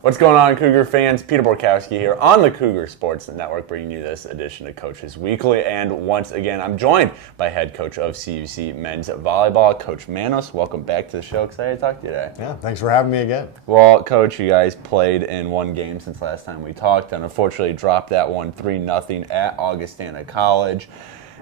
What's going on, Cougar fans? Peter Borkowski here on the Cougar Sports Network, bringing you this edition of Coaches Weekly. And once again, I'm joined by head coach of CUC men's volleyball, Coach Manos. Welcome back to the show. Excited to talk to you today. Yeah, thanks for having me again. Well, Coach, you guys played in one game since last time we talked, and unfortunately dropped that one 3-0 at Augustana College.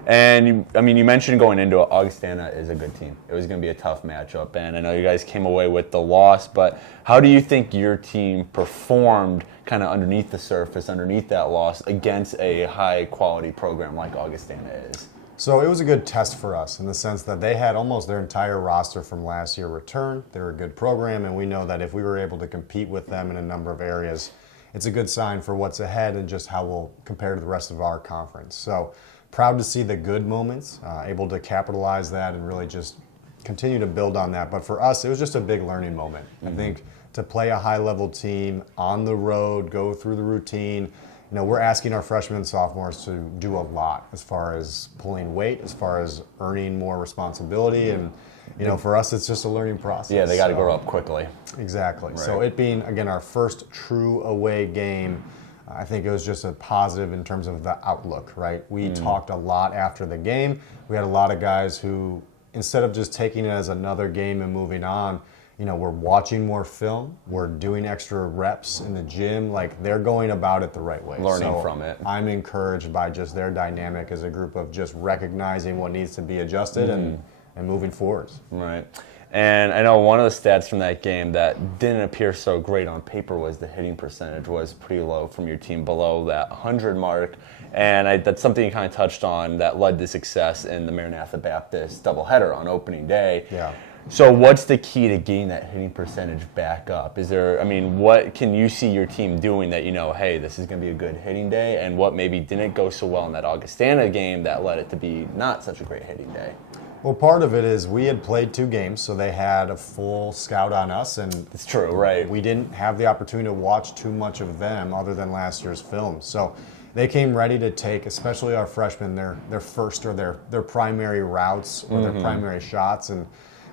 And, you mentioned going into it, Augustana is a good team. It was going to be a tough matchup, and I know you guys came away with the loss, but how do you think your team performed kind of underneath the surface, underneath that loss, against a high-quality program like Augustana is? So it was a good test for us in the sense that they had almost their entire roster from last year returned. They're a good program, and we know that if we were able to compete with them in a number of areas, it's a good sign for what's ahead and just how we'll compare to the rest of our conference. So proud to see the good moments, able to capitalize that and really just continue to build on that. But for us, it was just a big learning moment. I think to play a high-level team on the road, go through the routine, we're asking our freshmen and sophomores to do a lot as far as pulling weight, as far as earning more responsibility. And, for us, it's just a learning process. Yeah, they got to grow up quickly. Exactly. Right. So it being, again, our first true away game, I think it was just a positive in terms of the outlook, right? We talked a lot after the game. We had a lot of guys who, instead of just taking it as another game and moving on, we're watching more film, we're doing extra reps in the gym, like they're going about it the right way. Learning from it. I'm encouraged by just their dynamic as a group of just recognizing what needs to be adjusted and moving forward. Right. And I know one of the stats from that game that didn't appear so great on paper was the hitting percentage was pretty low from your team, below that 100 mark. And that's something you kind of touched on that led to success in the Maranatha Baptist doubleheader on opening day. Yeah. So what's the key to getting that hitting percentage back up? Is there, what can you see your team doing that, hey, this is going to be a good hitting day, and what maybe didn't go so well in that Augustana game that led it to be not such a great hitting day? Well, part of it is we had played 2 games, so they had a full scout on us, and it's true, right? We didn't have the opportunity to watch too much of them other than last year's film. So they came ready to take, especially our freshmen, their first or their primary routes or their primary shots, and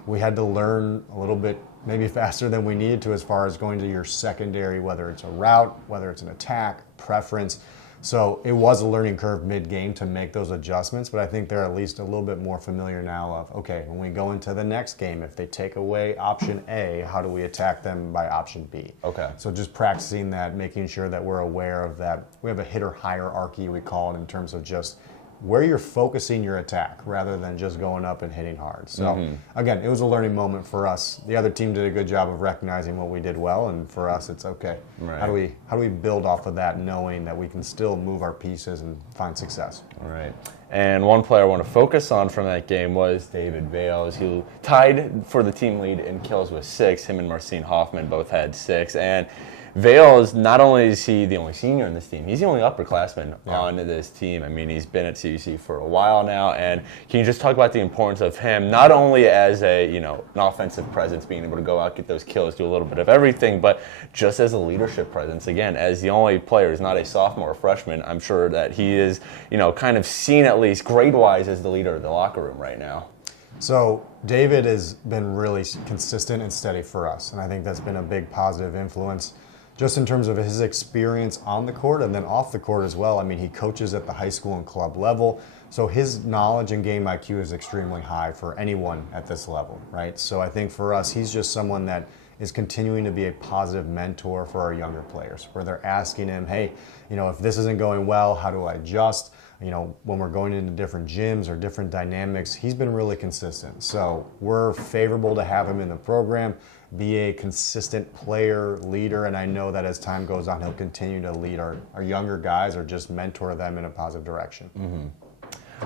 we had to learn a little bit maybe faster than we needed to as far as going to your secondary, whether it's a route, whether it's an attack, preference. So it was a learning curve mid-game to make those adjustments, but I think they're at least a little bit more familiar now of, okay, when we go into the next game, if they take away option A, how do we attack them by option B? Okay. So just practicing that, making sure that we're aware of that. We have a hitter hierarchy, we call it, in terms of just where you're focusing your attack rather than just going up and hitting hard. So again, it was a learning moment for us. The other team did a good job of recognizing what we did well, and for us it's okay. Right. How do we build off of that, knowing that we can still move our pieces and find success? All right. And one player I want to focus on from that game was David Vales, who tied for the team lead in kills with 6. Him and Marcin Hoffman both had 6. And Vales, not only is he the only senior in this team, he's the only upperclassman on this team. He's been at CUC for a while now, and can you just talk about the importance of him, not only as an offensive presence, being able to go out, get those kills, do a little bit of everything, but just as a leadership presence. Again, as the only player who's not a sophomore or freshman, I'm sure that he is, kind of seen at least grade-wise as the leader of the locker room right now. So David has been really consistent and steady for us, and I think that's been a big positive influence just in terms of his experience on the court and then off the court as well. He coaches at the high school and club level, so his knowledge and game IQ is extremely high for anyone at this level, right? So I think for us, he's just someone that is continuing to be a positive mentor for our younger players, where they're asking him, hey, if this isn't going well, how do I adjust? When we're going into different gyms or different dynamics, he's been really consistent. So we're favorable to have him in the program, be a consistent player, leader, and I know that as time goes on, he'll continue to lead our younger guys or just mentor them in a positive direction.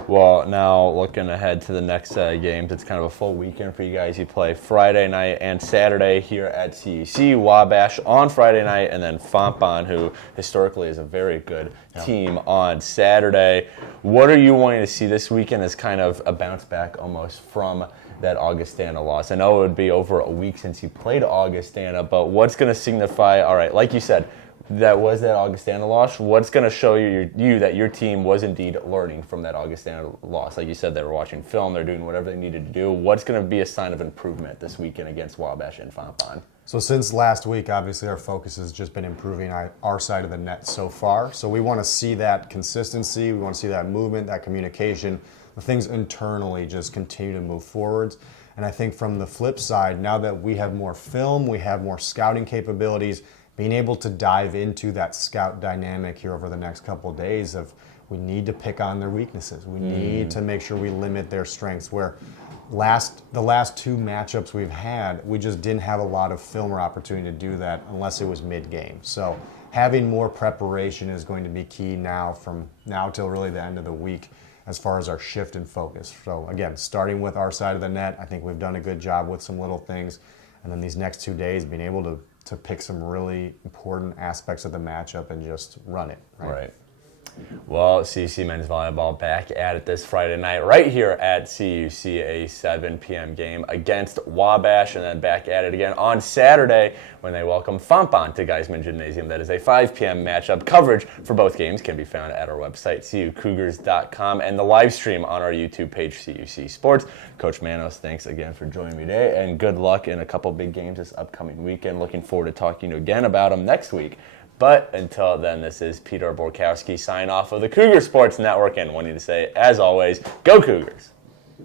Well, now looking ahead to the next games, it's kind of a full weekend for you guys. You play Friday night and Saturday here at CUC, Wabash on Friday night, and then Fontbonne, who historically is a very good team, on Saturday. What are you wanting to see this weekend as kind of a bounce back almost from that Augustana loss? I know it would be over a week since you played Augustana, but what's going to signify, all right, like you said, that Augustana loss, what's going to show you that your team was indeed learning from that Augustana loss? Like you said, they were watching film, they're doing whatever they needed to do. What's going to be a sign of improvement this weekend against Wabash and Fontbonne? So since last week, obviously our focus has just been improving our side of the net so far. So we want to see that consistency, we want to see that movement, that communication, the things internally just continue to move forwards. And I think from the flip side, now that we have more film, we have more scouting capabilities, being able to dive into that scout dynamic here over the next couple of days of we need to pick on their weaknesses. We need to make sure we limit their strengths where the last two matchups we've had, we just didn't have a lot of film or opportunity to do that unless it was mid-game. So having more preparation is going to be key now from now till really the end of the week as far as our shift and focus. So again, starting with our side of the net, I think we've done a good job with some little things. And then these next 2 days, being able to pick some really important aspects of the matchup and just run it. Right. Well, CUC men's volleyball back at it this Friday night right here at CUC, a 7 p.m. game against Wabash, and then back at it again on Saturday when they welcome Fontbonne to Geisman Gymnasium. That is a 5 p.m. matchup. Coverage for both games can be found at our website, cucougars.com, and the live stream on our YouTube page, CUC Sports. Coach Manos, thanks again for joining me today, and good luck in a couple big games this upcoming weekend. Looking forward to talking to you again about them next week. But until then, this is Peter Borkowski signing off of the Cougar Sports Network and wanting to say, as always, go Cougars!